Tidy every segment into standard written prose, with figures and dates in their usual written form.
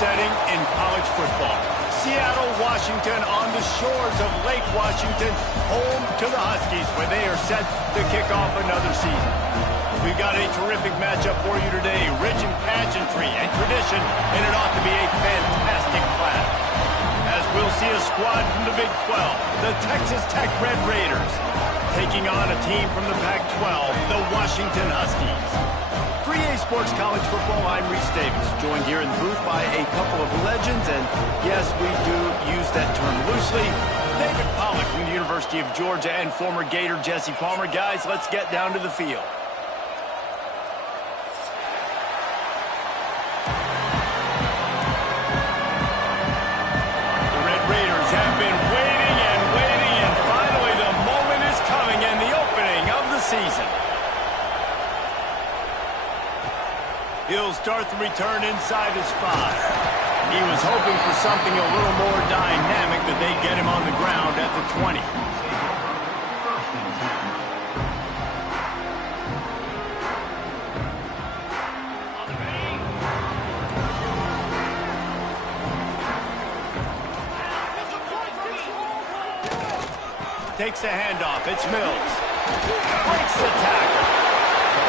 setting in college football. Seattle, Washington on the shores of Lake Washington, home to the Huskies, where they are set to kick off another season. We've got a terrific matchup for you today, rich in pageantry and tradition, and it ought to be a fantastic clash. As we'll see a squad from the Big 12, the Texas Tech Red Raiders, taking on a team from the Pac-12, the Washington Huskies. For EA Sports College Football, I'm Reese Davis, joined here in the booth by a couple of legends, and yes, we do use that term loosely. David Pollack from the University of Georgia and former Gator Jesse Palmer. Guys, let's get down to the field. The Red Raiders have been waiting, and finally the moment is coming and the opening of the season. He'll start the return inside his 5. He was hoping for something a little more dynamic, but they get him on the ground at the 20. Takes the handoff. It's Mills. Breaks the tackle.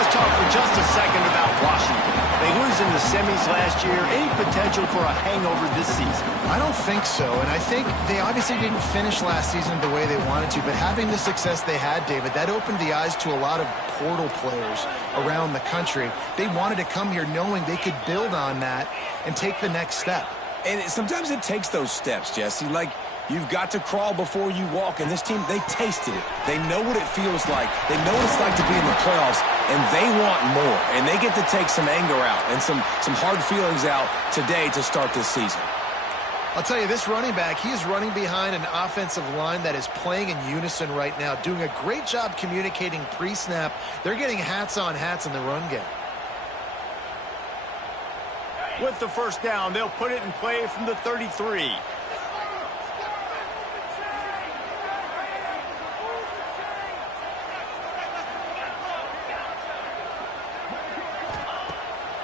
Let's talk for just a second about Washington. They lose in the semis last year. Any potential for a hangover this season? I don't think so, and I think they obviously didn't finish last season the way they wanted to, but having the success they had, David, that opened the eyes to a lot of portal players around the country. They wanted to come here knowing they could build on that and take the next step. And sometimes it takes those steps, Jesse. Like, you've got to crawl before you walk, and this team, they tasted it. They know what it feels like. They know what it's like to be in the playoffs, and they want more. And they get to take some anger out and some hard feelings out today to start this season. I'll tell you, this running back, he is running behind an offensive line that is playing in unison right now, doing a great job communicating pre-snap. They're getting hats on hats in the run game. With the first down, they'll put it in play from the 33.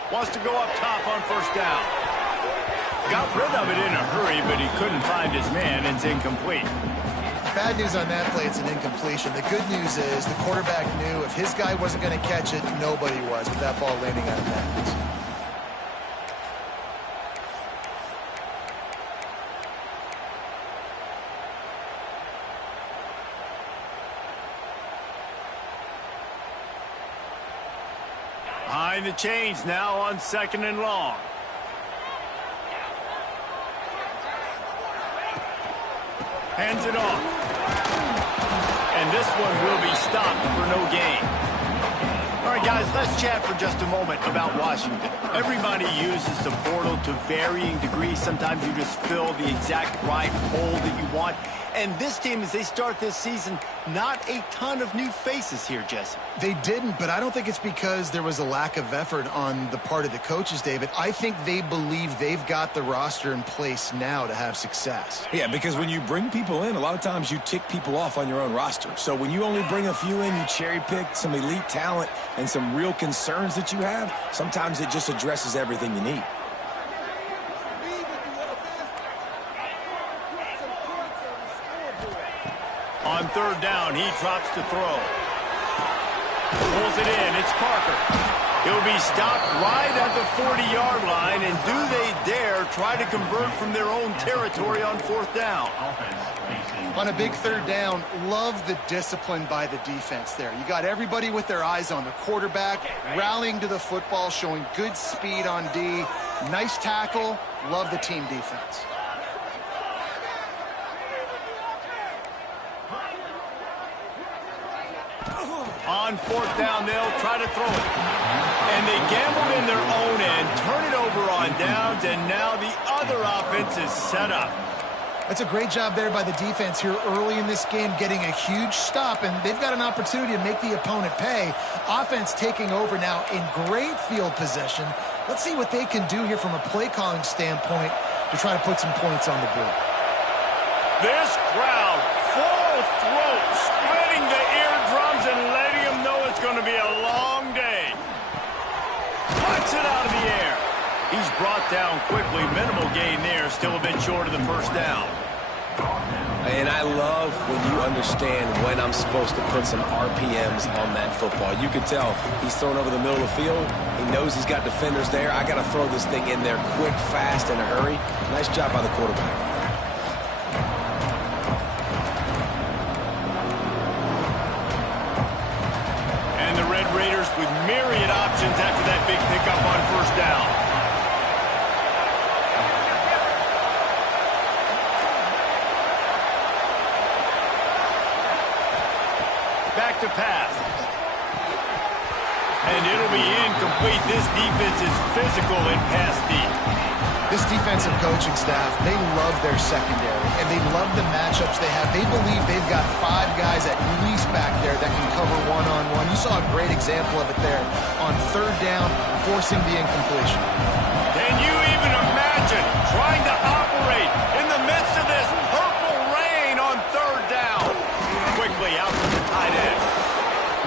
Wants to go up top on first down. Got rid of it in a hurry, but he couldn't find his man. It's incomplete. Bad news on that play, it's an incompletion. The good news is the quarterback knew if his guy wasn't going to catch it, nobody was with that ball landing out of bounds. Behind the chains now on 2nd and long. Hands it off. And this one will be stopped for no gain. All right, guys, let's chat for just a moment about Washington. Everybody uses the portal to varying degrees. Sometimes you just fill the exact right hole that you want. And this team, as they start this season, not a ton of new faces here, Jesse. They didn't, but I don't think it's because there was a lack of effort on the part of the coaches, David. I think they believe they've got the roster in place now to have success. Yeah, because when you bring people in, a lot of times you tick people off on your own roster. So when you only bring a few in, you cherry-pick some elite talent and some real concerns that you have, sometimes it just addresses everything you need. On 3rd down, he drops to throw. Pulls it in. It's Parker. He'll be stopped right at the 40-yard line, and do they dare try to convert from their own territory on 4th down? On a big 3rd down, love the discipline by the defense there. You got everybody with their eyes on the quarterback, rallying to the football, showing good speed on D. Nice tackle. Love the team defense. On 4th down, they'll try to throw it. And they gambled in their own end, turn it over on downs, and now the other offense is set up. That's a great job there by the defense here early in this game, getting a huge stop, and they've got an opportunity to make the opponent pay. Offense taking over now in great field possession. Let's see what they can do here from a play-calling standpoint to try to put some points on the board. This crowd, full throat, splitting the eardrums and letting them know it's going to be a long day. Puts it out of the air. He's brought down quickly. Minimal gain there. Still a bit short of the first down. And I love when you understand when I'm supposed to put some RPMs on that football. You can tell he's throwing over the middle of the field. He knows he's got defenders there. I got to throw this thing in there quick, fast, in a hurry. Nice job by the quarterback. And the Red Raiders with myriad options after that big pickup on first down. Back to pass. And it'll be incomplete. This defense is physical and pass deep. This defensive coaching staff, they love their secondary, and they love the matchups they have. They believe they've got 5 guys at least back there that can cover one-on-one. You saw a great example of it there on third down, forcing the incompletion. Can you even imagine trying to operate in the midst of this purple rain on third down? Quickly out to the tight end.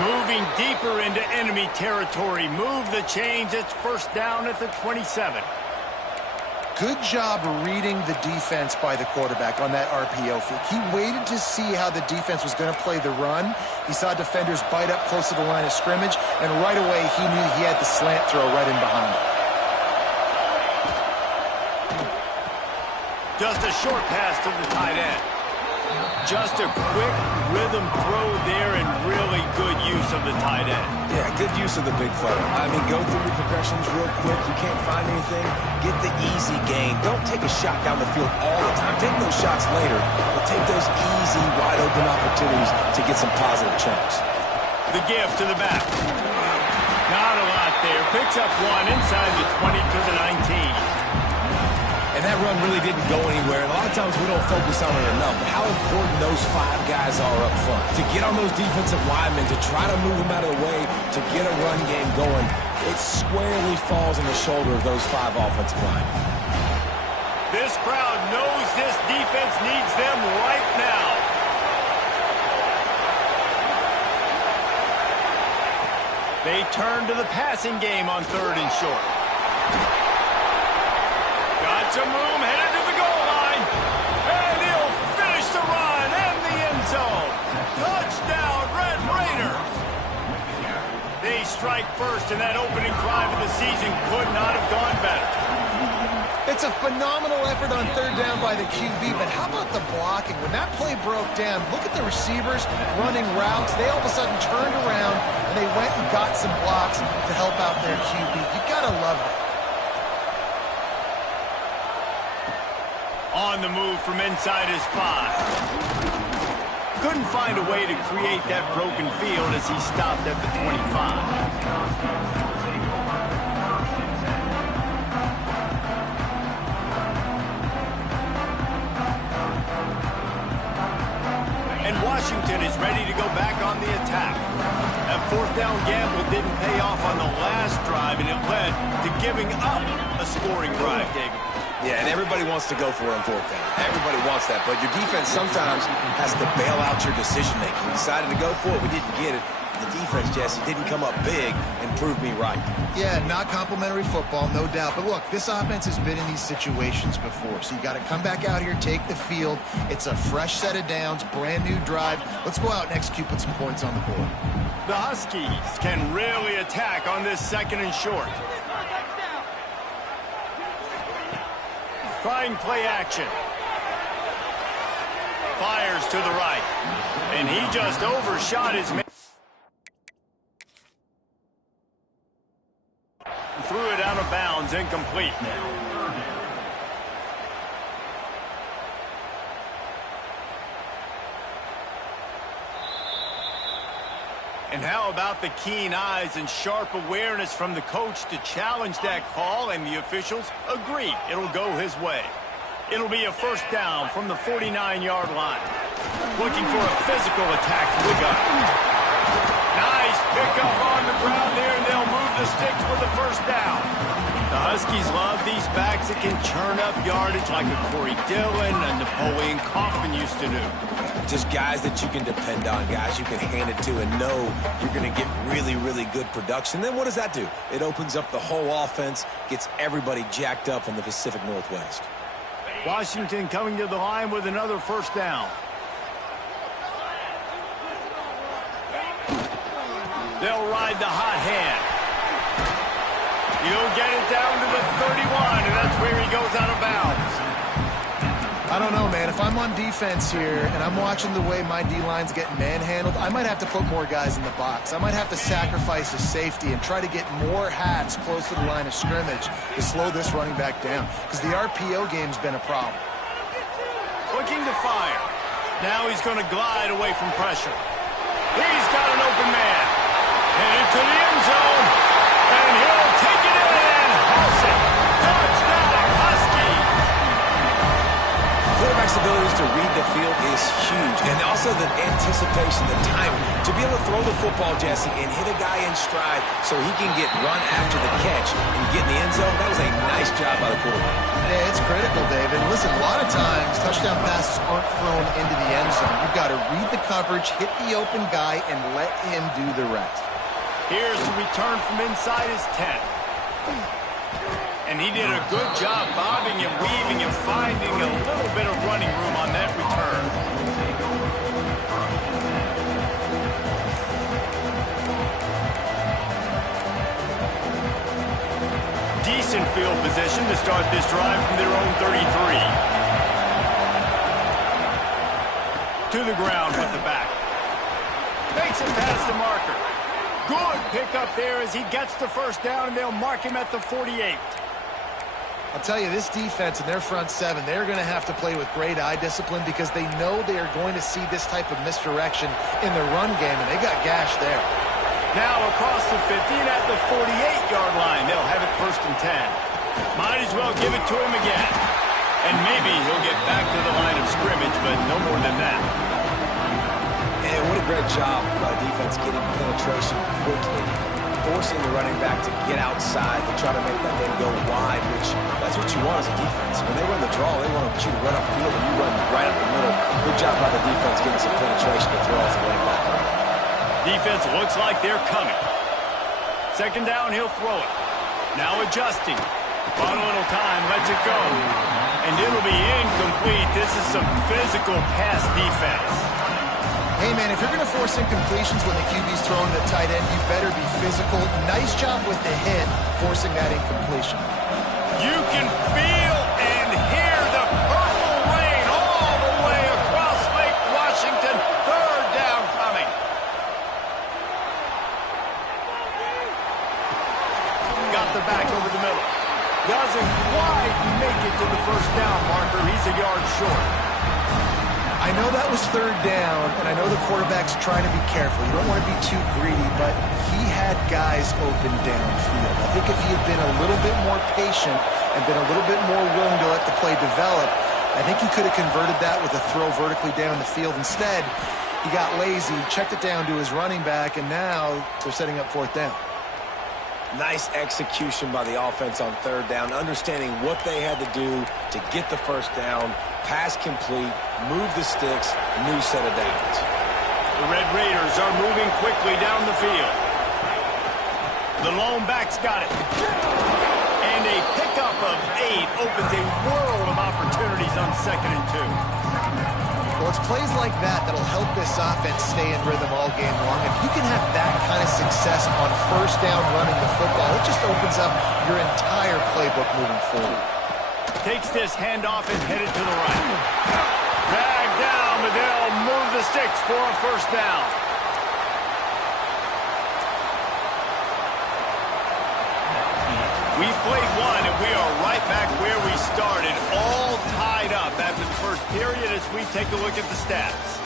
Moving deeper into enemy territory. Move the chains. It's first down at the 27. Good job reading the defense by the quarterback on that RPO fake. He waited to see how the defense was going to play the run. He saw defenders bite up close to the line of scrimmage, and right away he knew he had the slant throw right in behind. Just a short pass to the tight end. Just a quick rhythm throw there and really good use of the tight end. Yeah, good use of the big fella. I mean, go through your progressions real quick. You can't find anything. Get the easy gain. Don't take a shot down the field all the time. Take those shots later, but take those easy, wide-open opportunities to get some positive chunks. The give to the back. Not a lot there. Picks up one inside the 20 to the 19. And that run really didn't go anywhere. And a lot of times we don't focus on it enough. But how important those 5 guys are up front. To get on those defensive linemen, to try to move them out of the way, to get a run game going, it squarely falls on the shoulder of those 5 offensive linemen. This crowd knows this defense needs them right now. They turn to the passing game on third and short. Some room, headed to the goal line, and he'll finish the run and the end zone. Touchdown, Red Raiders. They strike first, and that opening drive of the season could not have gone better. It's a phenomenal effort on third down by the QB, but how about the blocking? When that play broke down, look at the receivers running routes. They all of a sudden turned around, and they went and got some blocks to help out their QB. You gotta love it. On the move from inside his 5. Couldn't find a way to create that broken field as he stopped at the 25. And Washington is ready to go back on the attack. That fourth down gamble didn't pay off on the last drive, and it led to giving up a scoring drive, David. Yeah, and everybody wants to go for it on fourth down. Everybody wants that, but your defense sometimes has to bail out your decision-making. We decided to go for it. We didn't get it. The defense, Jesse, didn't come up big and prove me right. Yeah, not complimentary football, no doubt. But look, this offense has been in these situations before, so you got to come back out here, take the field. It's a fresh set of downs, brand new drive. Let's go out and execute, put some points on the board. The Huskies can really attack on this second and short. Trying play action. Fires to the right. And he just overshot his man. Threw it out of bounds, incomplete. And how about the keen eyes and sharp awareness from the coach to challenge that call, and the officials agree it'll go his way. It'll be a first down from the 49-yard line. Looking for a physical attack from the gun. Nice pickup on the ground there, and they'll move the sticks for the first down. The Huskies love these backs that can churn up yardage like a Corey Dillon and Napoleon Kaufman used to do. Just guys that you can depend on, guys you can hand it to and know you're going to get really, really good production. Then what does that do? It opens up the whole offense, gets everybody jacked up in the Pacific Northwest. Washington coming to the line with another first down. They'll ride the hot hand. He'll get it down to the 31, and that's where he goes out of bounds. I don't know, man. If I'm on defense here and I'm watching the way my D-line's getting manhandled, I might have to put more guys in the box. I might have to sacrifice a safety and try to get more hats close to the line of scrimmage to slow this running back down, because the RPO game's been a problem. Looking to fire. Now he's going to glide away from pressure. He's got an open man. Headed to the end zone. And he'll take it in and house it. Touchdown, Husky. Quarterback's abilities to read the field is huge. And also the anticipation, the time. To be able to throw the football, Jesse, and hit a guy in stride so he can get run after the catch and get in the end zone, that was a nice job by the quarterback. Yeah, it's critical, David. Listen, a lot of times touchdown passes aren't thrown into the end zone. You've got to read the coverage, hit the open guy, and let him do the rest. Here's the return from inside his 10. And he did a good job bobbing and weaving and finding a little bit of running room on that return. Decent field position to start this drive from their own 33. To the ground with the back. Makes it past the marker. Good pickup there as he gets the first down, and they'll mark him at the 48. I'll tell you, this defense and their front seven, they're going to have to play with great eye discipline, because they know they are going to see this type of misdirection in the run game, and they got gashed there. Now across the 50 and at the 48-yard line, they'll have it first and 10. Might as well give it to him again. And maybe he'll get back to the line of scrimmage, but no more than that. And what a great job by defense getting penetration quickly, forcing the running back to get outside to try to make that thing go wide, which that's what you want as a defense. When they run the draw, they want you to run up field, and you run right up the middle. Good job by the defense getting some penetration to throw off the running back. Defense looks like they're coming. Second down, he'll throw it. Now adjusting. Bought a little time, lets it go. And it'll be incomplete. This is some physical pass defense. Hey, man, if you're going to force incompletions when the QB's throwing to the tight end, you better be physical. Nice job with the hit, forcing that incompletion. You can feel and hear the purple rain all the way across Lake Washington. Third down coming. Got the back over the middle. Doesn't quite make it to the first down marker. He's a yard short. I know that was third down, and I know the quarterback's trying to be careful. You don't want to be too greedy, but he had guys open downfield. I think if he had been a little bit more patient and been a little bit more willing to let the play develop, I think he could have converted that with a throw vertically down the field. Instead, he got lazy, checked it down to his running back, and now they're setting up fourth down. Nice execution by the offense on third down, understanding what they had to do to get the first down, pass complete, move the sticks, new set of downs. The Red Raiders are moving quickly down the field. The lone back's got it. And a pickup of 8 opens a world of opportunities on 2nd and 2. Well, it's plays like that that'll help this offense stay in rhythm all game long. If you can have that kind of success on first down running the football, it just opens up your entire playbook moving forward. Takes this handoff and headed to the right. Dragged down, but they'll move the sticks for a first down. We've played one, and we are right back where we started, all tied up after the first period as we take a look at the stats.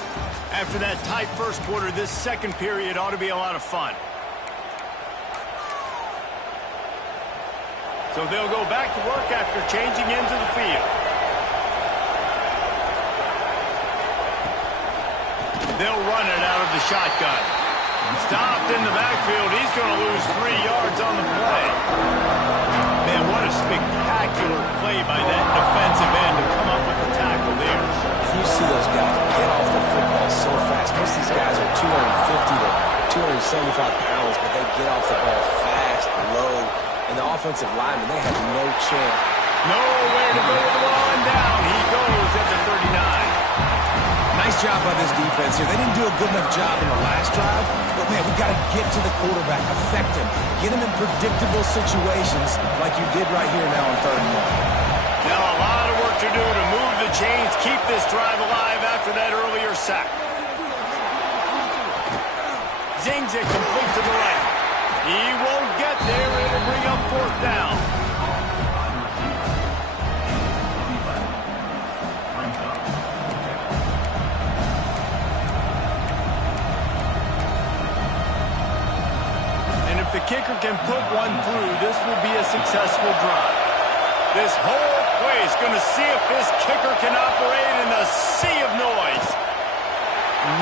After that tight first quarter, this second period ought to be a lot of fun. So they'll go back to work after changing into the field. They'll run it out of the shotgun. Stopped in the backfield. He's going to lose 3 yards on the play. Man, what What a spectacular play by that defensive end to come up with the tackle there. And you see those guys get off the football so fast. Most of these guys are 250 to 275 pounds, but they get off the ball fast, low. And the offensive linemen, they have no chance. Nowhere to go with the ball, and down he goes at the 39. Nice job by this defense here. They didn't do a good enough job in the last drive, but, man, we got to get to the quarterback, affect him, get him in predictable situations like you did right here now on 3rd and 1. Now a lot of work to do to move the chains, keep this drive alive after that earlier sack. Zings it complete to the right. He won't get there. It'll bring up 4th down. And if the kicker can put one through, this will be a successful drive. This whole place is going to see if this kicker can operate in the sea of noise.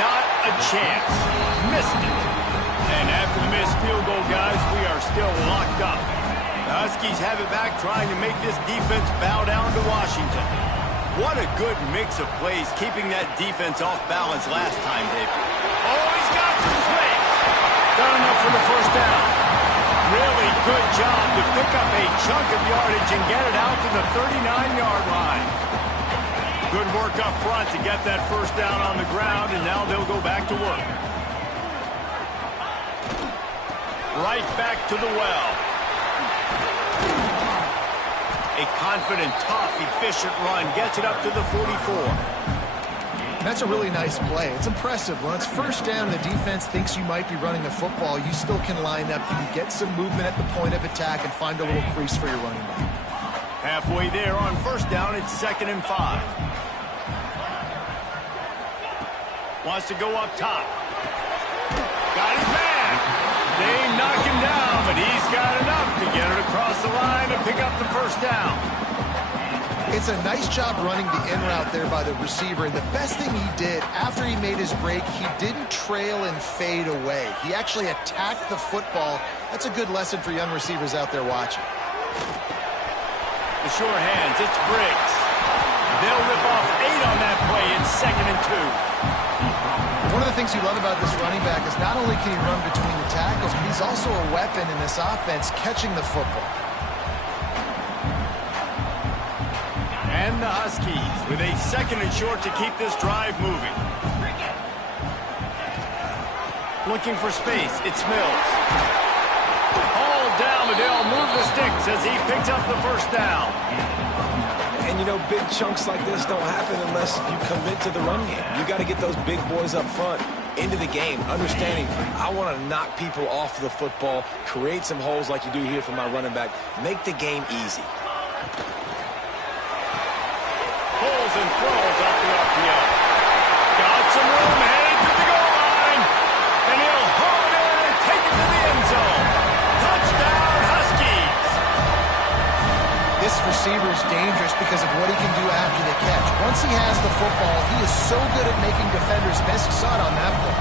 Not a chance. Missed it. And after the missed field goal, guys, we are still locked up. The Huskies have it back, trying to make this defense bow down to Washington. What a good mix of plays, keeping that defense off balance last time, David. Oh, he's got some space. Done enough for the 1st down. Really good job to pick up a chunk of yardage and get it out to the 39-yard line. Good work up front to get that 1st down on the ground, and now they'll go back to work. Right back to the well. A confident, tough, efficient run gets it up to the 44. That's a really nice play. It's impressive. When it's 1st down and the defense thinks you might be running a football, you still can line up. You can get some movement at the point of attack and find a little crease for your running back. Halfway there on 1st down, it's 2nd and 5. Wants to go up top. Got his man. They knock him down, but he's got enough to get it across the line and pick up the 1st down. It's a nice job running the in route there by the receiver, and the best thing he did after he made his break, he didn't trail and fade away. He actually attacked the football. That's a good lesson for young receivers out there watching. The sure hands, it's Briggs. They'll rip off 8 on that play. It's 2nd and 2. One of the things you love about this running back is not only can he run between the tackles, but he's also a weapon in this offense catching the football. And the Huskies with a 2nd and short to keep this drive moving. Looking for space, it's Mills. Hauled down, but they'll move the sticks as he picks up the 1st down. And, you know, big chunks like this don't happen unless you commit to the run game. You got to get those big boys up front into the game, understanding I want to knock people off the football, create some holes like you do here for my running back, make the game easy. Pulls and throws off the RPO. Got some room, headed to the goal line. And he'll haul it in and take it to the end zone. Touchdown, Huskies. This receiver is dangerous because of what he can do after the catch. Once he has the football, he is so good at making defenders miss. You saw it on that play.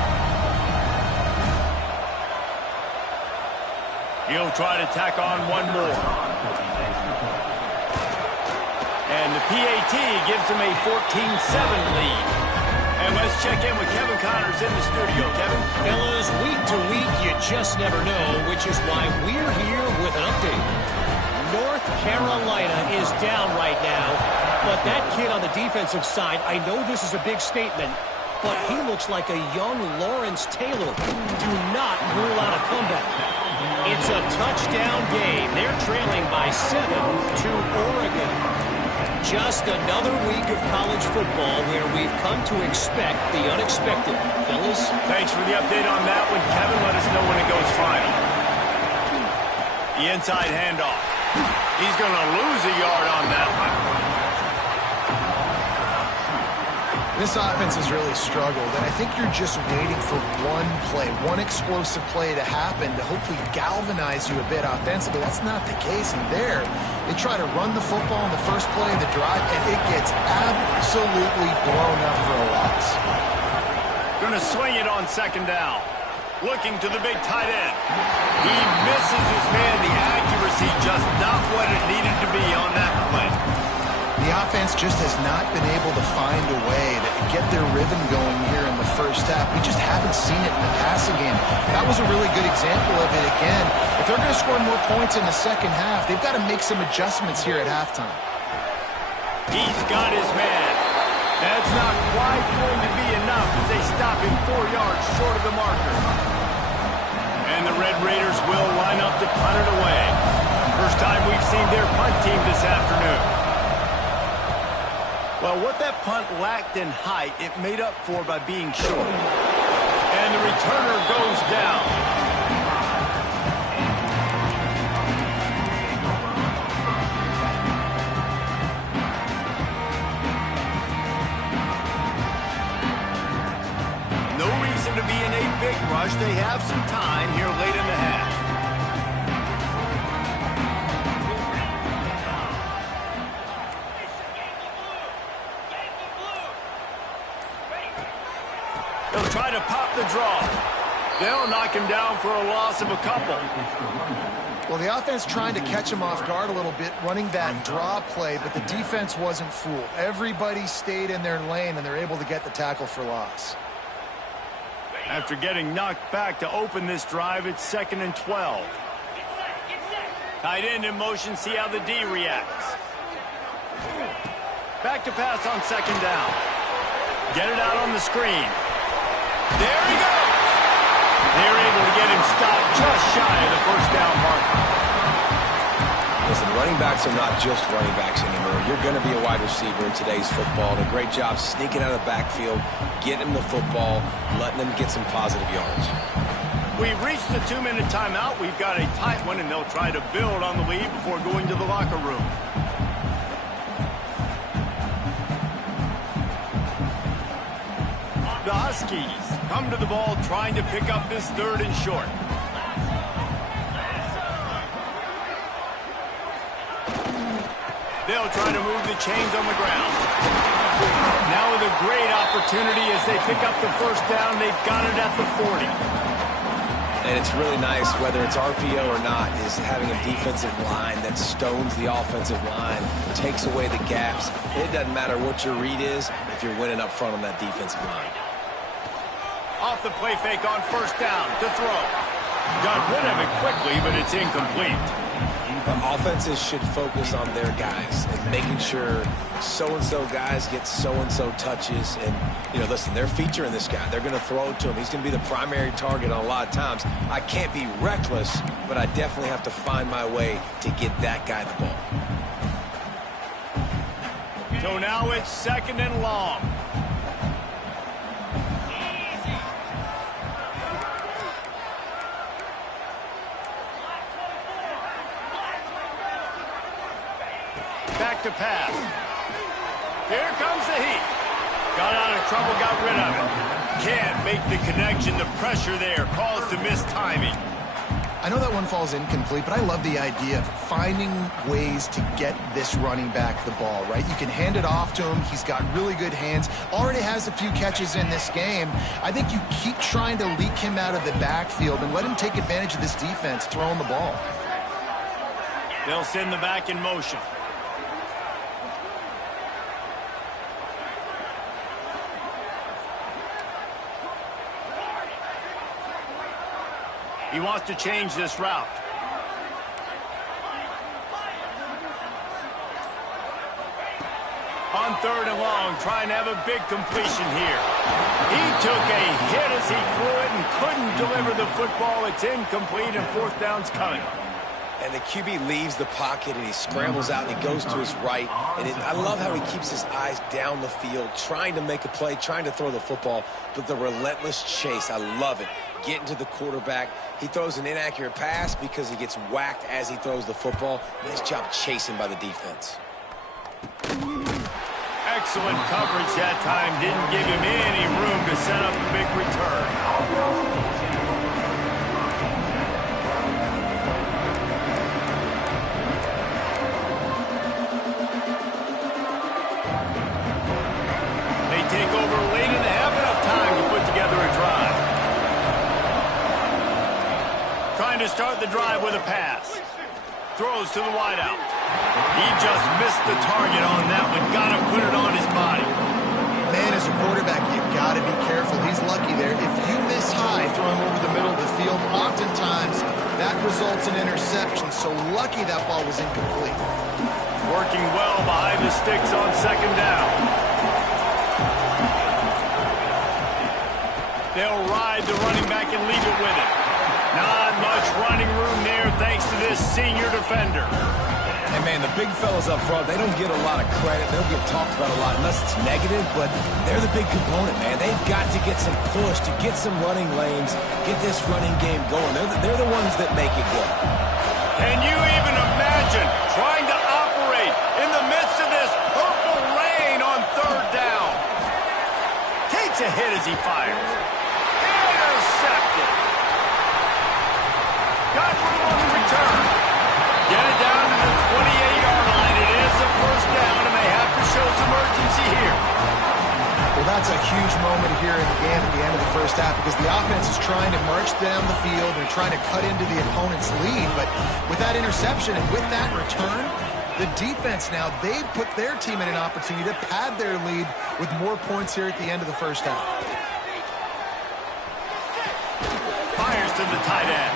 He'll try to tack on one more. And the PAT gives him a 14-7 lead. And let's check in with Kevin Connors in the studio. Kevin? Fellas, week to week, you just never know, which is why we're here with an update. North Carolina is down right now, but that kid on the defensive side, I know this is a big statement, but he looks like a young Lawrence Taylor. Do not rule out a comeback. It's a touchdown game. They're trailing by 7 to Oregon. Just another week of college football where we've come to expect the unexpected. Fellas? Thanks for the update on that one, Kevin. Let us know when it goes final. The inside handoff. He's going to lose a yard on that one. This offense has really struggled, and I think you're just waiting for one play, one explosive play to happen to hopefully galvanize you a bit offensively. That's not the case, and there they try to run the football in the first play of the drive, and it gets absolutely blown up for a loss. Going to swing it on 2nd down. Looking to the big tight end. He misses his man. The accuracy accuracy just not what it needed to be on that play. The offense just has not been able to find a way to get their rhythm going here in the first half. We just haven't seen it in the passing game. That was a really good example of it again. If they're going to score more points in the second half, they've got to make some adjustments here at halftime. He's got his man. That's not quite going to be enough as they stop him 4 yards short of the marker. And the Red Raiders will line up to punt it away. First time we've seen their punt team this afternoon. Well, what that punt lacked in height, it made up for by being short. And the returner goes down. No reason to be in a big rush. They have some time here late in the half. They'll try to pop the draw. They'll knock him down for a loss of a couple. Well, the offense trying to catch him off guard a little bit, running that draw play, but the defense wasn't fooled. Everybody stayed in their lane, and they're able to get the tackle for loss. After getting knocked back to open this drive, it's 2nd and 12. Tight end in motion, see how the D reacts. Back to pass on 2nd down. Get it out on the screen. There he goes. They're able to get him stopped just shy of the first down marker. Listen, running backs are not just running backs anymore. You're going to be a wide receiver in today's football. And a great job sneaking out of the backfield, getting him the football, letting them get some positive yards. We've reached the 2-minute timeout. We've got a tight one, and they'll try to build on the lead before going to the locker room. The Huskies come to the ball trying to pick up this 3rd and short. They'll try to move the chains on the ground. Now with a great opportunity as they pick up the first down. They've got it at the 40. And it's really nice, whether it's RPO or not, is having a defensive line that stones the offensive line, takes away the gaps. It doesn't matter what your read is if you're winning up front on that defensive line. Off the play fake on 1st down to throw. Got rid of it quickly, but it's incomplete. Offenses should focus on their guys and making sure so-and-so guys get so-and-so touches. And, you know, listen, they're featuring this guy. They're going to throw it to him. He's going to be the primary target on a lot of times. I can't be reckless, but I definitely have to find my way to get that guy the ball. So now it's 2nd and long. Back to pass. Here comes the heat. Got out of trouble, got rid of it. Can't make the connection. The pressure there caused the missed timing. I know that one falls incomplete, but I love the idea of finding ways to get this running back the ball, right? You can hand it off to him. He's got really good hands. Already has a few catches in this game. I think you keep trying to leak him out of the backfield and let him take advantage of this defense throwing the ball. They'll send the back in motion. He wants to change this route. On 3rd and long, trying to have a big completion here. He took a hit as he threw it and couldn't deliver the football. It's incomplete, and 4th down's coming. And the QB leaves the pocket, and he scrambles out, and he goes to his right. And I love how he keeps his eyes down the field, trying to make a play, trying to throw the football, but the relentless chase, I love it. Getting to the quarterback. He throws an inaccurate pass because he gets whacked as he throws the football. Nice job chasing by the defense. Excellent coverage that time. Didn't give him any room to set up a big return. They take over late in the half, enough time to put together a drive. Trying to start the drive with a pass. Throws to the wideout. He just missed the target on that one. Got to put it on his body. Man, as a quarterback, you've got to be careful. He's lucky there. If you miss high throwing over the middle of the field, oftentimes that results in interception. So lucky that ball was incomplete. Working well behind the sticks on second down. They'll ride the running back and leave it with it. Not much running room there thanks to this senior defender. And, man, the big fellas up front, they don't get a lot of credit. They don't get talked about a lot unless it's negative, but they're the big component, man. They've got to get some push to get some running lanes, get this running game going. They're the ones that make it go. Can you even imagine trying to operate in the midst of this purple rain on third down? Takes a hit as he fires. Intercepted. Got room on the return. Get it down to the 28-yard line. It is a first down, and they have to show some urgency here. Well, that's a huge moment here in the game at the end of the first half because the offense is trying to march down the field and trying to cut into the opponent's lead. But with that interception and with that return, the defense now, they've put their team in an opportunity to pad their lead with more points here at the end of the first half. Fires to the tight end.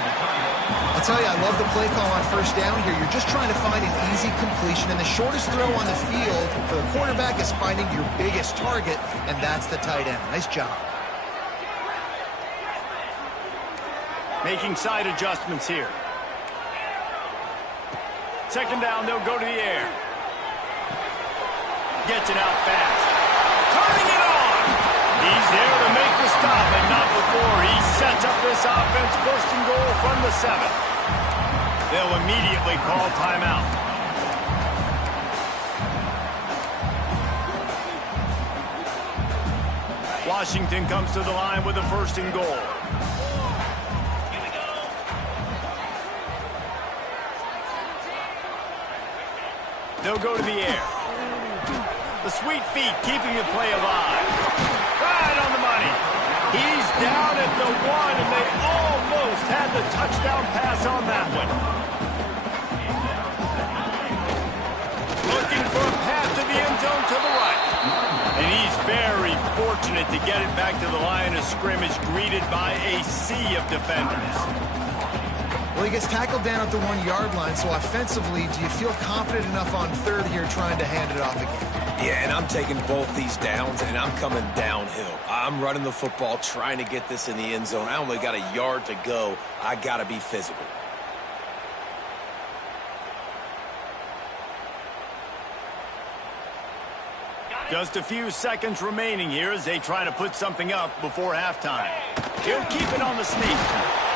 I'll tell you, I love the play call on first down here. You're just trying to find an easy completion, and the shortest throw on the field for the quarterback is finding your biggest target, and that's the tight end. Nice job. Making side adjustments here. Second down, they'll go to the air. Gets it out fast. Turning it on! He's there to make the stop, and not before. He sets up this offense, first and goal from the 7. They'll immediately call timeout. Washington comes to the line with a first and goal. They'll go to the air. The sweet feet keeping the play alive. Right on the money. He's down at the 1, and they almost had the touchdown pass on that one. Looking for a path to the end zone to the right. And he's very fortunate to get it back to the line of scrimmage, greeted by a sea of defenders. Well, he gets tackled down at the 1-yard line, so offensively, do you feel confident enough on third here trying to hand it off again? Yeah, and I'm taking both these downs, and I'm coming downhill. I'm running the football, trying to get this in the end zone. I only got a yard to go. I got to be physical. Just a few seconds remaining here as they try to put something up before halftime. He'll keep it on the sneak.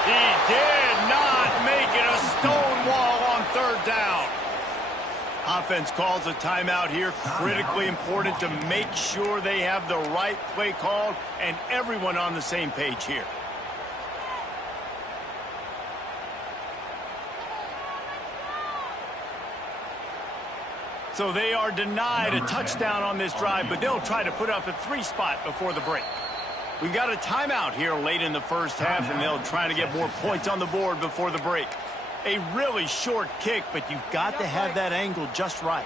He did not make it a stone wall on third down. Offense calls a timeout here. Critically important to make sure they have the right play called and everyone on the same page here. So they are denied a touchdown on this drive, but they'll try to put up a 3 spot before the break. We've got a timeout here late in the first half, and they'll try to get more points on the board before the break. A really short kick, but you've got to have that angle just right.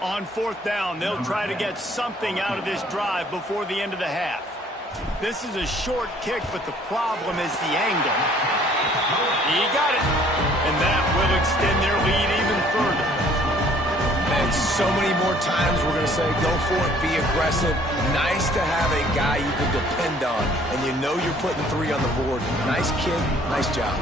On fourth down, they'll try to get something out of this drive before the end of the half. This is a short kick, but the problem is the angle. He got it, and that will extend their lead even further. And so many more times we're going to say, go for it, be aggressive. Nice to have a guy you can depend on, and you know you're putting 3 on the board. Nice kid, nice job.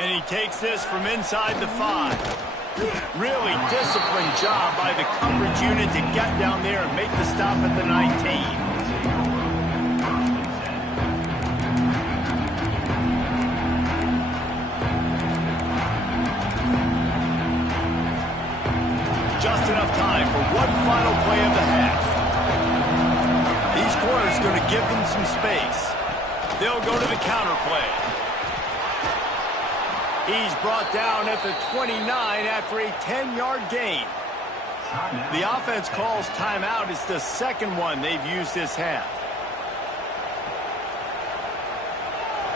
And he takes this from inside the 5. Really disciplined job by the coverage unit to get down there and make the stop at the 19. Just enough time for one final play of the half. These corners going to give them some space. They'll go to the counter play. He's brought down at the 29 after a 10-yard gain. The offense calls timeout. It's the second one they've used this half.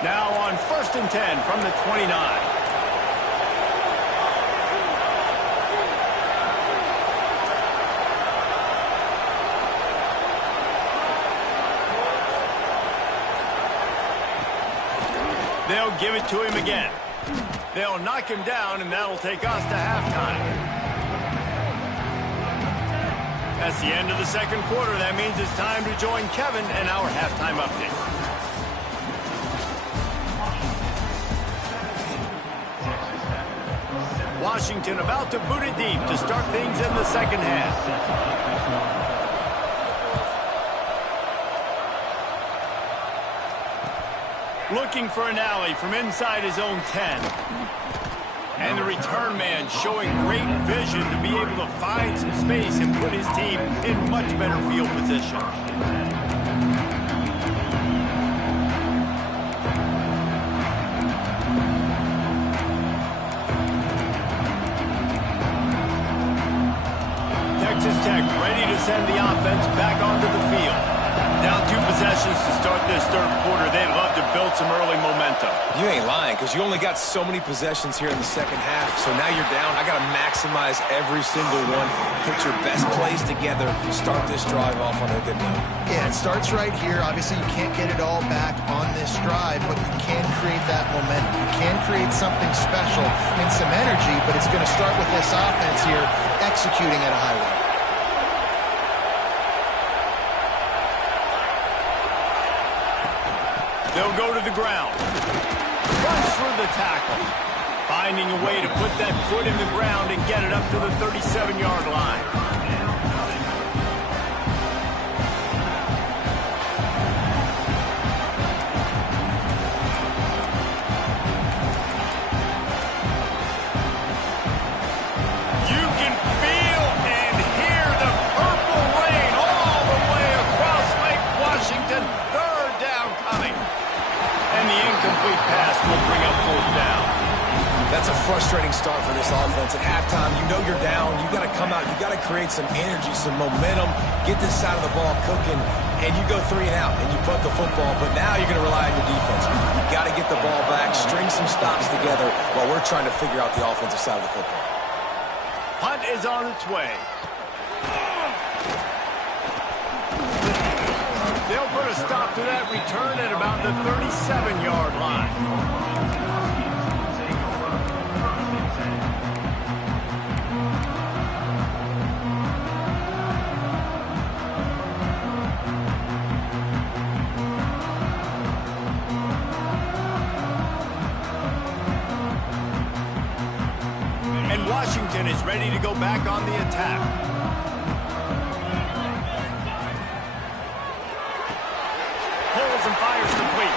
Now on 1st and 10 from the 29. They'll give it to him again. They'll knock him down, and that'll take us to halftime. That's the end of the second quarter. That means it's time to join Kevin and our halftime update. Washington about to boot it deep to start things in the second half. Looking for an alley from inside his own 10. And the return man showing great vision to be able to find some space and put his team in much better field position. Texas Tech ready to send the offense back onto the field. Down 2 possessions to start this third quarter. They'd love to build some early momentum. You ain't lying, because you only got so many possessions here in the second half. So now you're down. I got to maximize every single one. Put your best plays together. Start this drive off on a good note. Yeah, it starts right here. Obviously, you can't get it all back on this drive, but you can create that momentum. You can create something special and some energy, but it's going to start with this offense here executing at a high rate. They'll go to the ground. Runs for the tackle. Finding a way to put that foot in the ground and get it up to the 37-yard line. You can feel and hear the purple rain all the way across Lake Washington. Third down coming. And the incomplete pass will bring up 4th down. That's a frustrating start for this offense. At halftime, you know you're down. You got to come out. You got to create some energy, some momentum, get this side of the ball cooking, and you go 3 and out, and you punt the football. But now you're going to rely on your defense. You got to get the ball back, string some stops together while we're trying to figure out the offensive side of the football. Punt is on its way. They'll put a stop to that return at about the 37-yard line. And Washington is ready to go back on the attack. And fires complete.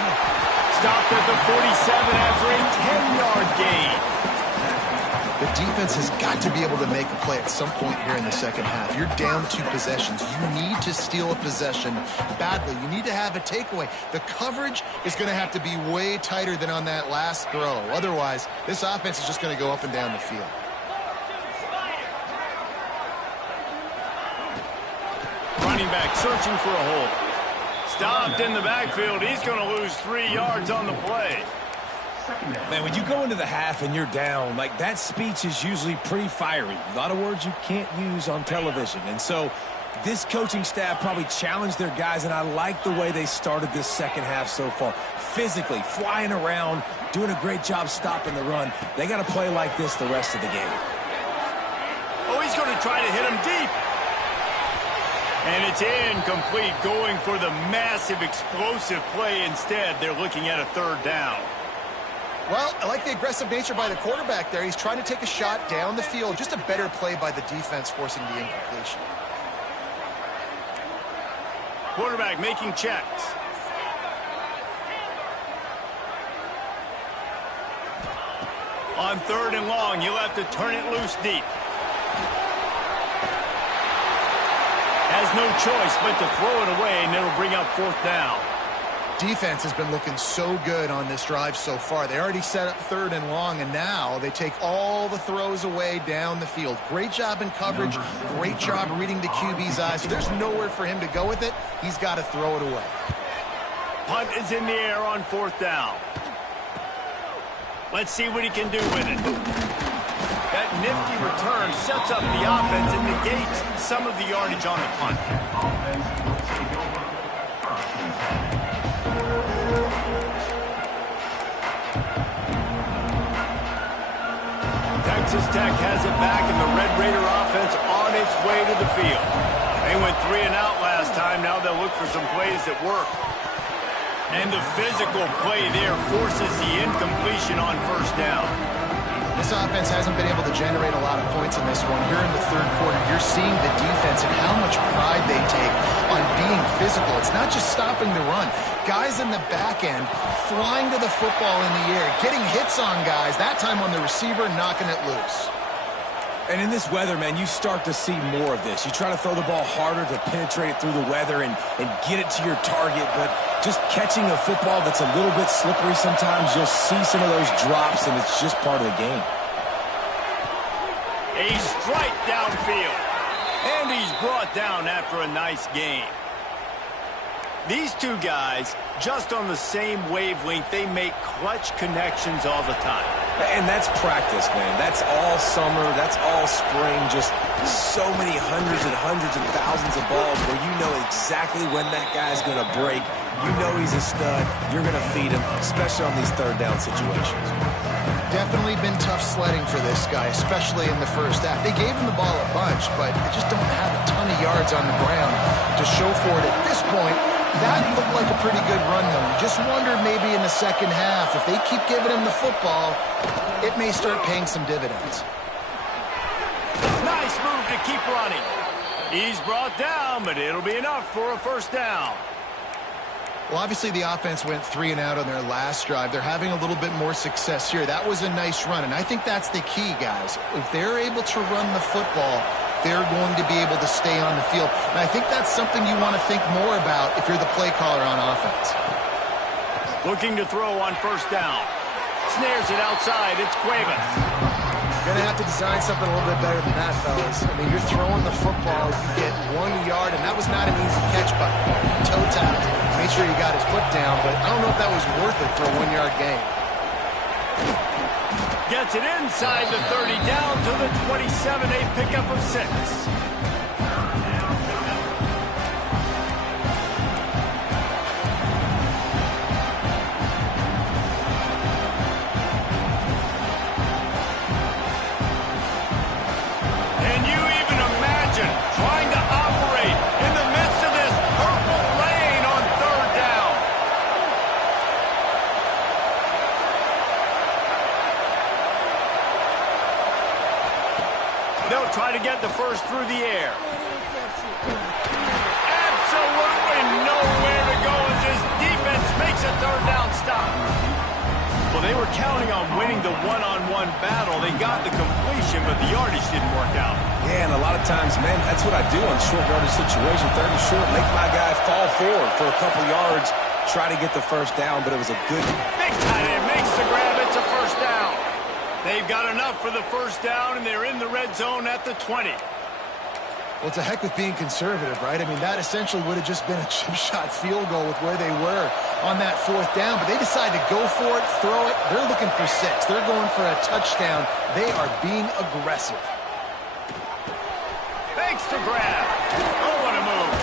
Stopped at the 47 after a 10-yard gain. The defense has got to be able to make a play at some point here in the second half. You're down 2 possessions. You need to steal a possession badly. You need to have a takeaway. The coverage is going to have to be way tighter than on that last throw. Otherwise, this offense is just going to go up and down the field. Running back searching for a hole. Stopped in the backfield. He's going to lose 3 yards on the play. Man, when you go into the half and you're down, like that speech is usually pretty fiery. A lot of words you can't use on television. And so this coaching staff probably challenged their guys, and I like the way they started this second half so far. Physically, flying around, doing a great job stopping the run. They got to play like this the rest of the game. Oh, he's going to try to hit him deep. And it's incomplete, going for the massive explosive play instead. They're looking at a 3rd down. Well, I like the aggressive nature by the quarterback there. He's trying to take a shot down the field. Just a better play by the defense forcing the incompletion. Quarterback making checks. On 3rd and long, you'll have to turn it loose deep. Has no choice but to throw it away, and it'll bring up 4th down. Defense has been looking so good on this drive so far. They already set up 3rd and long, and now they take all the throws away down the field. Great job in coverage. Great job reading the QB's eyes. So there's nowhere for him to go with it. He's got to throw it away. punt is in the air on 4th down. Let's see what he can do with it. That nifty return sets up the offense and negates some of the yardage on the punt. Texas Tech has it back, and the Red Raider offense on its way to the field. They went 3 and out last time. Now they'll look for some plays that work. And the physical play there forces the incompletion on 1st down. This offense hasn't been able to generate a lot of points in this one. Here in the 3rd quarter, you're seeing the defense and how much pride they take on being physical. It's not just stopping the run. Guys in the back end flying to the football in the air, getting hits on guys, that time on the receiver, knocking it loose. And in this weather, man, you start to see more of this. You try to throw the ball harder to penetrate it through the weather and get it to your target, but just catching a football that's a little bit slippery sometimes, you'll see some of those drops, and it's just part of the game. A strike downfield, and he's brought down after a nice gain. These two guys, just on the same wavelength, they make clutch connections all the time. And that's practice, man. That's all summer. That's all spring. Just so many hundreds and thousands of balls where you know exactly when that guy's going to break. You know he's a stud. You're going to feed him, especially on these 3rd down situations. Definitely been tough sledding for this guy, especially in the 1st half. They gave him the ball a bunch, but they just don't have a ton of yards on the ground to show for it at this point. That looked like a pretty good run, though. You just wonder maybe in the 2nd half, if they keep giving him the football, it may start paying some dividends. Nice move to keep running. He's brought down, but it'll be enough for a 1st down. Well, obviously the offense went 3 and out on their last drive. They're having a little bit more success here. That was a nice run, and I think that's the key, guys. If they're able to run the football, they're going to be able to stay on the field. And I think that's something you want to think more about if you're the play caller on offense. Looking to throw on 1st down. Snares it outside. It's Cuevas. Going to have to design something a little bit better than that, fellas. I mean, you're throwing the football, you get 1 yard, and that was not an easy catch, but toe tapped. Made sure he got his foot down, but I don't know if that was worth it for a 1-yard gain. Gets it inside the 30, down to the 27, a pickup of 6. Can you even imagine trying to operate in the midst of this purple rain on 3rd down? They'll try to get the 1st through the air. Absolutely nowhere to go as this defense makes a 3rd down stop. Well, they were counting on winning the one-on-one battle. They got the completion, but the yardage didn't work out. Yeah, and a lot of times, man, that's what I do on short yardage situation. 3rd and short, make my guy fall forward for a couple yards, try to get the 1st down, but it was a good... Big tight end makes the grab. It's a 1st down. They've got enough for the 1st down, and they're in the red zone at the 20. Well, it's a heck with being conservative, right? I mean, that essentially would have just been a chip shot field goal with where they were on that 4th down, but they decided to go for it, throw it. They're looking for 6. They're going for a touchdown. They are being aggressive. Thanks to grab. Oh, what a move.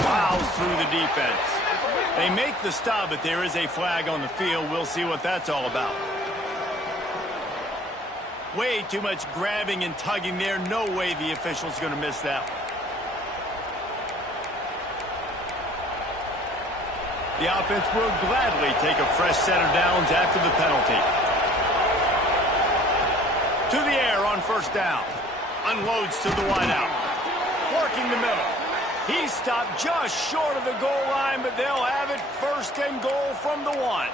Plows through the defense. They make the stop, but there is a flag on the field. We'll see what that's all about. Way too much grabbing and tugging there. No way the official's going to miss that one. The offense will gladly take a fresh set of downs after the penalty. To the air on 1st down. Unloads to the wideout. Working the middle. He's stopped just short of the goal line, but they'll have it 1st and goal from the 1.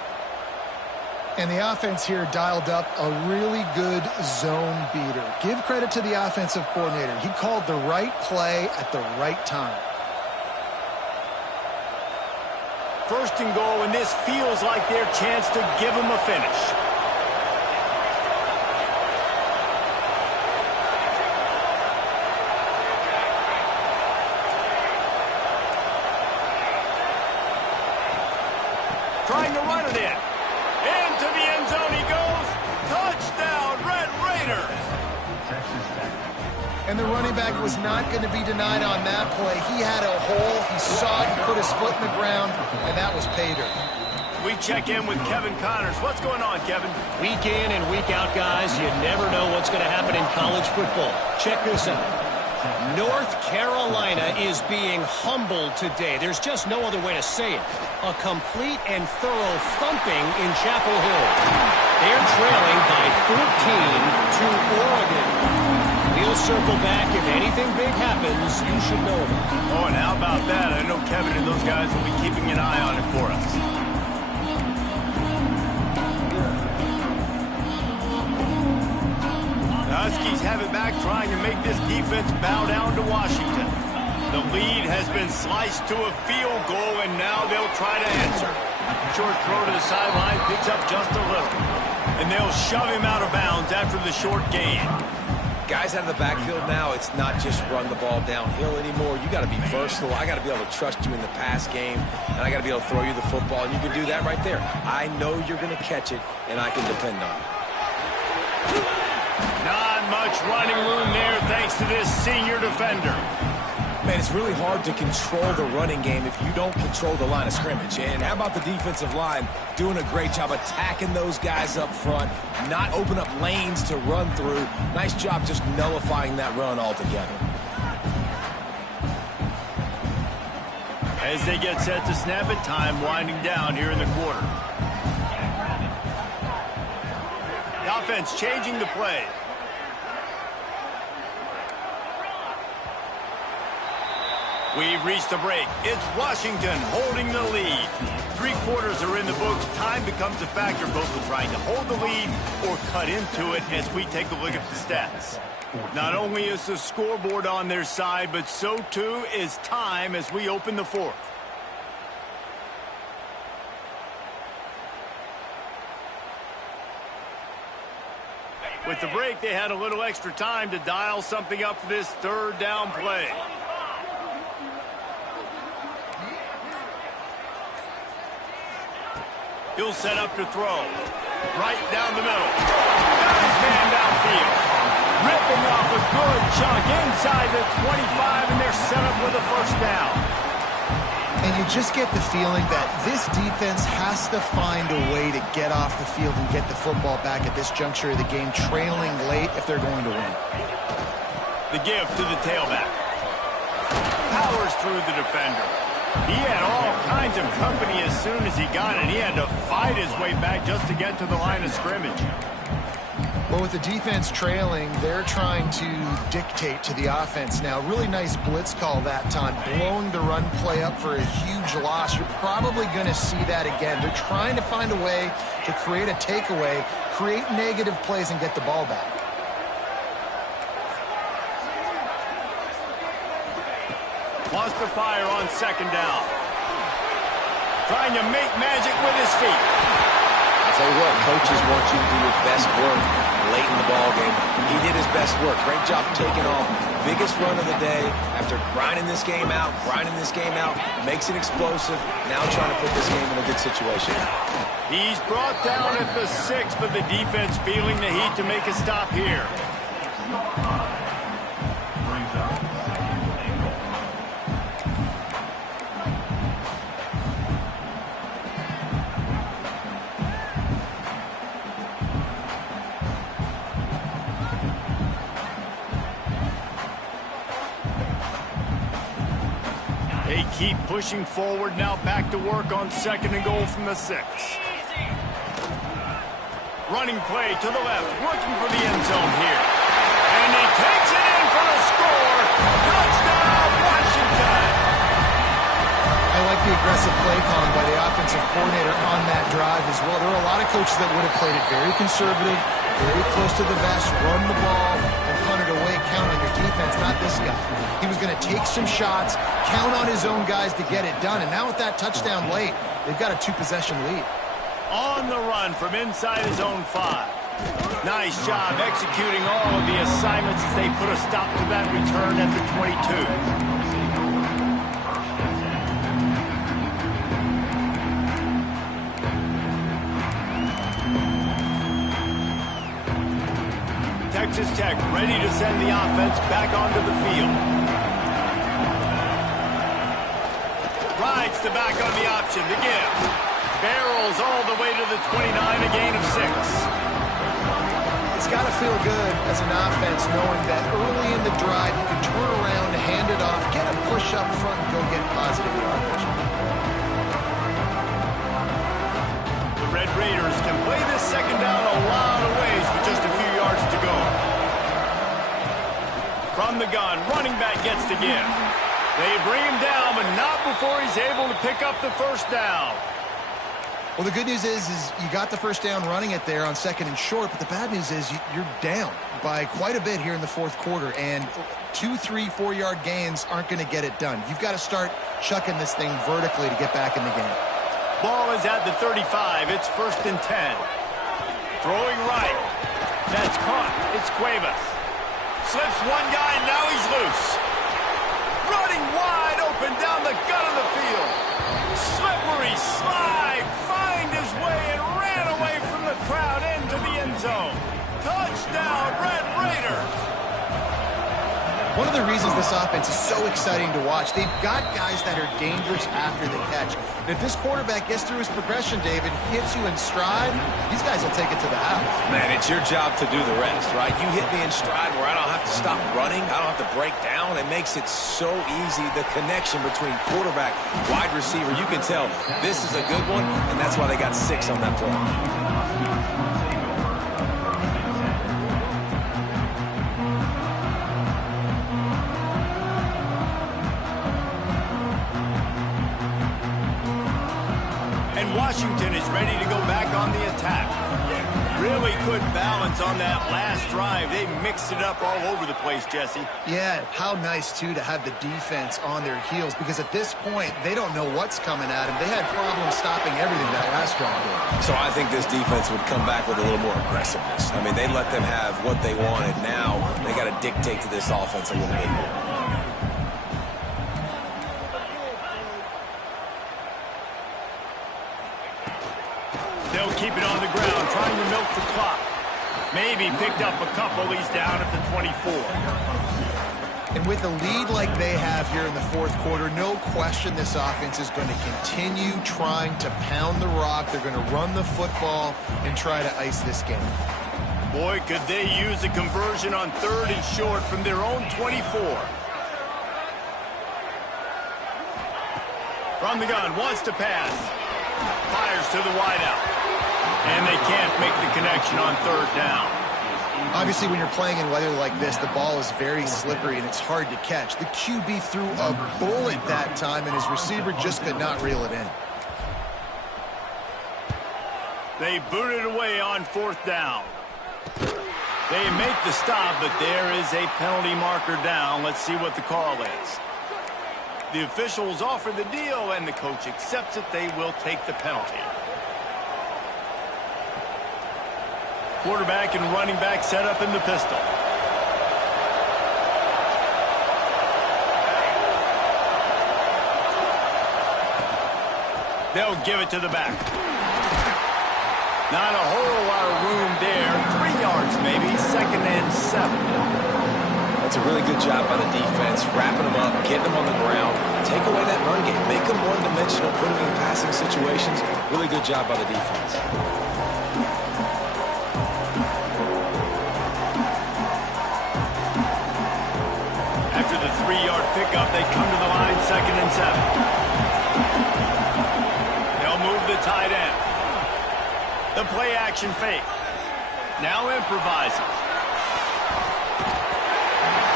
And the offense here dialed up a really good zone beater. Give credit to the offensive coordinator. He called the right play at the right time. 1st and goal, and this feels like their chance to give them a finish. trying to run it in. Into the end zone he goes. Touchdown, Red Raiders. And the running back was not going to be denied on that play. He had a hole. He saw it. He put his foot in the ground, and that was pay dirt. We check in with Kevin Connors. What's going on, Kevin? Week in and week out, guys, you never know what's going to happen in college football. Check this out. North Carolina is being humbled today. There's just no other way to say it. A complete and thorough thumping in Chapel Hill. They're trailing by 14 to Oregon. We'll circle back. If anything big happens, you should know about it. Oh, and how about that? I know Kevin and those guys will be keeping an eye on it for us. The Huskies have it back, trying to make this defense bow down to Washington. The lead has been sliced to a field goal, and now they'll try to answer. Short throw to the sideline, picks up just a little. And they'll shove him out of bounds after the short gain. Guys out of the backfield now, it's not just run the ball downhill anymore. You got to be versatile. I got to be able to trust you in the pass game, and I got to be able to throw you the football, and you can do that right there. I know you're going to catch it, and I can depend on it. Not much running room there thanks to this senior defender. Man, it's really hard to control the running game if you don't control the line of scrimmage. And how about the defensive line doing a great job attacking those guys up front, not open up lanes to run through. Nice job just nullifying that run altogether. As they get set to snap it, time winding down here in the quarter. The offense changing the play. We've reached the break. It's Washington holding the lead. 3 quarters are in the books. Time becomes a factor, both in trying to hold the lead or cut into it as we take a look at the stats. Not only is the scoreboard on their side, but so too is time as we open the 4th. With the break, they had a little extra time to dial something up for this 3rd down play. He'll set up to throw. Right down the middle. Got his man downfield. Ripping off a good chunk inside the 25, and they're set up with a 1st down. And you just get the feeling that this defense has to find a way to get off the field and get the football back at this juncture of the game, trailing late if they're going to win. The give to the tailback. Powers through the defender. He had all kinds of company as soon as he got it. He had to fight his way back just to get to the line of scrimmage. Well, with the defense trailing, they're trying to dictate to the offense now. Really nice blitz call that time, blowing the run play up for a huge loss. You're probably going to see that again. They're trying to find a way to create a takeaway, create negative plays, and get the ball back. Lost the fire on 2nd down. Trying to make magic with his feet. I'll tell you what, coaches want you to do your best work late in the ball game. He did his best work. Great job taking off. Biggest run of the day after grinding this game out, makes it explosive. Now trying to put this game in a good situation. He's brought down at the 6, but the defense feeling the heat to make a stop here. They keep pushing forward, now back to work on 2nd and goal from the 6. Running play to the left, looking for the end zone here. And he takes it in for the score. Touchdown, Washington! I like the aggressive play calling by the offensive coordinator on that drive as well. There are a lot of coaches that would have played it very conservative, very close to the vest, run the ball, and punt it away, count on your defense, not this guy. He was going to take some shots, count on his own guys to get it done, and now with that touchdown late, they've got a 2-possession lead. On the run from inside his own 5. Nice job executing all of the assignments as they put a stop to that return at the 22. Texas Tech ready to send the offense back onto the field. Rides the back on the option, the give. Barrels all the way to the 29, a gain of 6. It's got to feel good as an offense knowing that early in the drive you can turn around, hand it off, get a push up front, and go get positive yardage. The Red Raiders can play this second down a lot of ways with just a few yards to go. From the gun, running back gets the give. They bring him down, but not before he's able to pick up the first down. Well, the good news is you got the first down running it there on 2nd and short, but the bad news is you're down by quite a bit here in the 4th quarter, and 2, 3, 4-yard gains aren't going to get it done. You've got to start chucking this thing vertically to get back in the game. Ball is at the 35. It's 1st and 10. Throwing right. That's caught. It's Cuevas. Slips one guy, now he's loose. Running wide open down the gut of the field. Slippery slide. Find his way and ran away from the crowd into the end zone. Touchdown, Red Raiders. One of the reasons this offense is so exciting to watch, they've got guys that are dangerous after the catch. And if this quarterback gets through his progression, David, hits you in stride, these guys will take it to the house. Man, it's your job to do the rest, right? You hit me in stride where I don't have to stop running. I don't have to break down. It makes it so easy. The connection between quarterback, wide receiver, you can tell this is a good one, and that's why they got 6 on that play. Washington is ready to go back on the attack. Really good balance on that last drive. They mixed it up all over the place, Jesse. Yeah, how nice, too, to have the defense on their heels, because at this point, they don't know what's coming at them. They had problems stopping everything that last drive did. So I think this defense would come back with a little more aggressiveness. I mean, they let them have what they wanted. Now they got to dictate to this offense a little bit more. They'll keep it on the ground, trying to milk the clock. Maybe picked up a couple. He's down at the 24. And with a lead like they have here in the 4th quarter, no question this offense is going to continue trying to pound the rock. They're going to run the football and try to ice this game. Boy, could they use a conversion on 3rd and short from their own 24. From the gun, wants to pass. Fires to the wideout. And they can't make the connection on 3rd down. Obviously, when you're playing in weather like this, the ball is very slippery and it's hard to catch. The QB threw a bullet that time, and his receiver just could not reel it in. They boot it away on 4th down. They make the stop, but there is a penalty marker down. Let's see what the call is. The officials offer the deal, and the coach accepts it. They will take the penalty. Quarterback and running back set up in the pistol. They'll give it to the back. Not a whole lot of room there. 3 yards maybe, 2nd and 7. That's a really good job by the defense, wrapping them up, getting them on the ground, take away that run game, make them one-dimensional, put them in passing situations. Really good job by the defense. After the 3-yard pickup, they come to the line, 2nd and 7. They'll move the tight end. The play-action fake. Now improvising.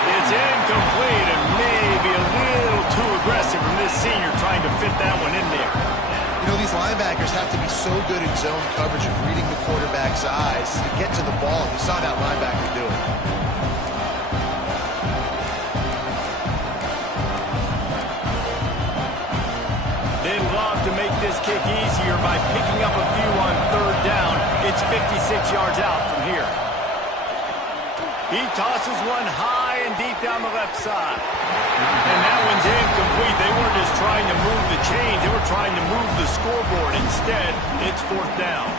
It's incomplete and maybe a little too aggressive from this senior trying to fit that one in there. You know, these linebackers have to be so good in zone coverage of reading the quarterback's eyes to get to the ball. You saw that linebacker do it. They love to make this kick easier by picking up a few on 3rd down. It's 56 yards out from here. He tosses one high and deep down the left side. And that one's incomplete. They weren't just trying to move the chains. They were trying to move the scoreboard. Instead, it's 4th down.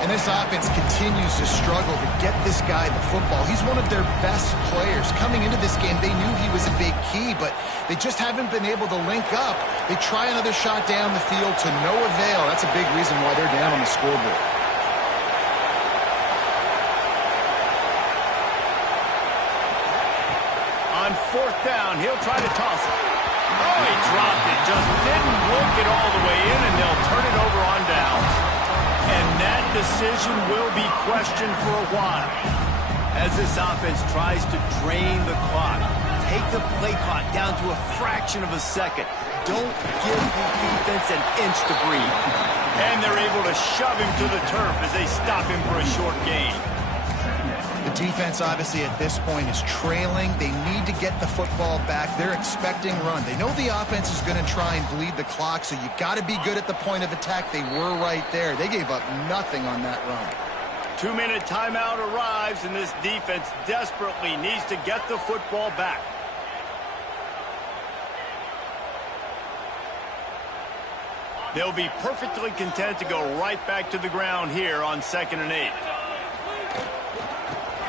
And this offense continues to struggle to get this guy the football. He's one of their best players. Coming into this game, they knew he was a big key, but they just haven't been able to link up. They try another shot down the field to no avail. That's a big reason why they're down on the scoreboard. On fourth down, he'll try to toss it. Oh, he dropped it. Just didn't look it all the way in, and they'll turn it over on downs. And that decision will be questioned for a while as this offense tries to drain the clock. Take the play clock down to a fraction of a second. Don't give the defense an inch to breathe. And they're able to shove him to the turf as they stop him for a short gain. The defense, obviously, at this point is trailing. They need to get the football back. They're expecting run. They know the offense is going to try and bleed the clock, so you got to be good at the point of attack. They were right there. They gave up nothing on that run. 2-minute timeout arrives, and this defense desperately needs to get the football back. They'll be perfectly content to go right back to the ground here on 2nd and 8.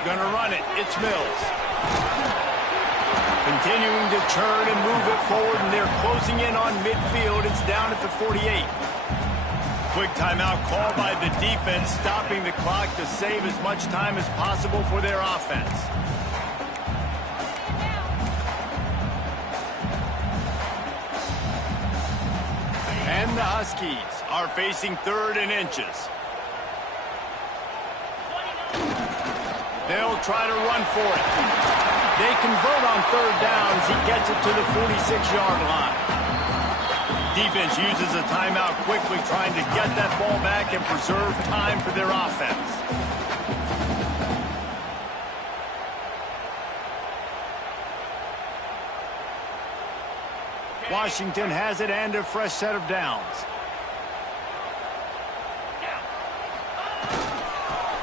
Gonna run it. It's Mills. Continuing to turn and move it forward, and they're closing in on midfield. It's down at the 48. Quick timeout call by the defense, stopping the clock to save as much time as possible for their offense. And the Huskies are facing 3rd and inches. They'll try to run for it. They convert on 3rd down as he gets it to the 46-yard line. Defense uses a timeout quickly, trying to get that ball back and preserve time for their offense. Washington has it and a fresh set of downs.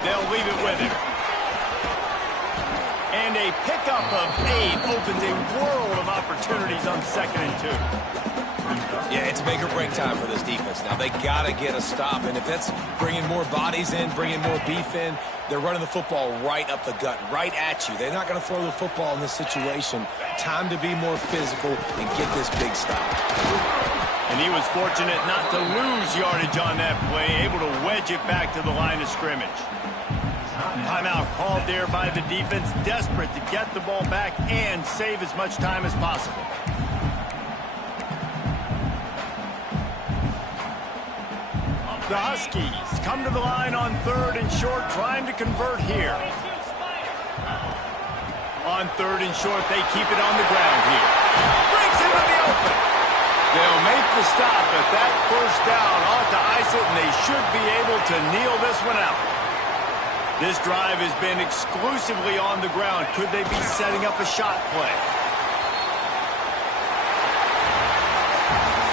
They'll leave it with him. And a pickup of 8 opens a world of opportunities on 2nd and 2. Yeah, it's make or break time for this defense. Now, they got to get a stop, and if that's bringing more bodies in, bringing more beef in, they're running the football right up the gut, right at you. They're not going to throw the football in this situation. Time to be more physical and get this big stop. And he was fortunate not to lose yardage on that play, able to wedge it back to the line of scrimmage. Timeout called there by the defense, desperate to get the ball back and save as much time as possible. The Huskies come to the line on 3rd and short, trying to convert here. On 3rd and short, they keep it on the ground here. Brings him to the open. They'll make the stop, but that 1st down ought to ice it, and they should be able to kneel this one out. This drive has been exclusively on the ground. Could they be setting up a shot play?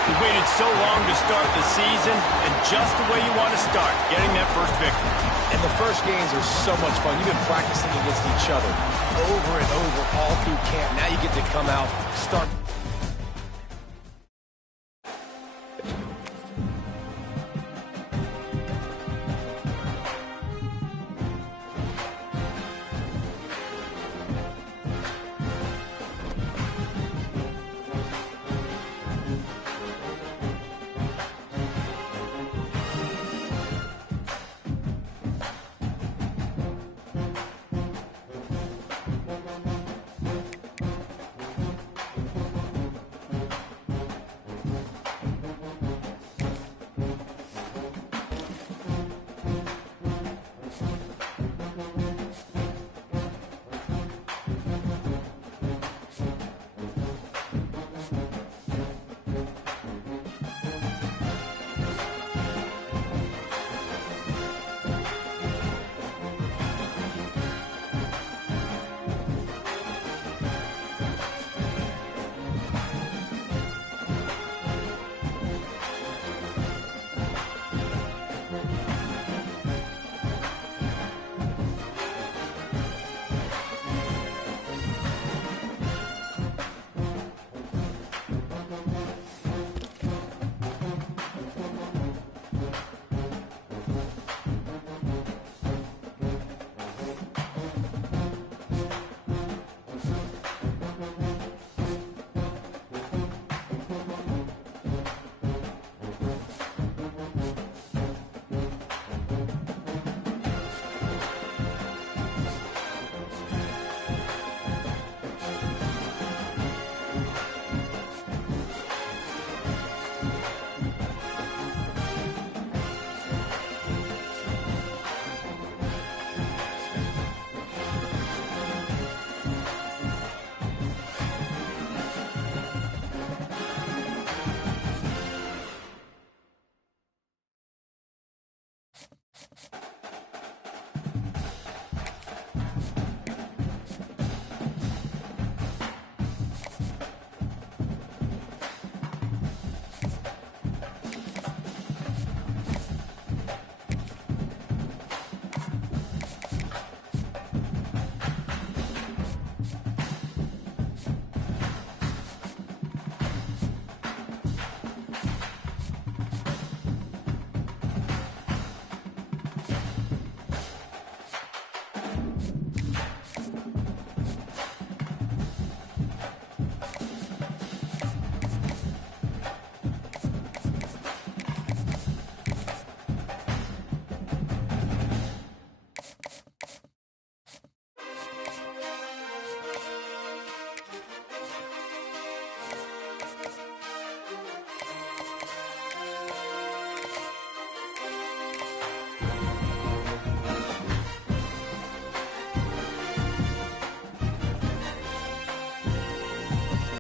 You waited so long to start the season, and just the way you want to start, getting that first victory. And the first games are so much fun. You've been practicing against each other over and over all through camp. Now you get to come out, start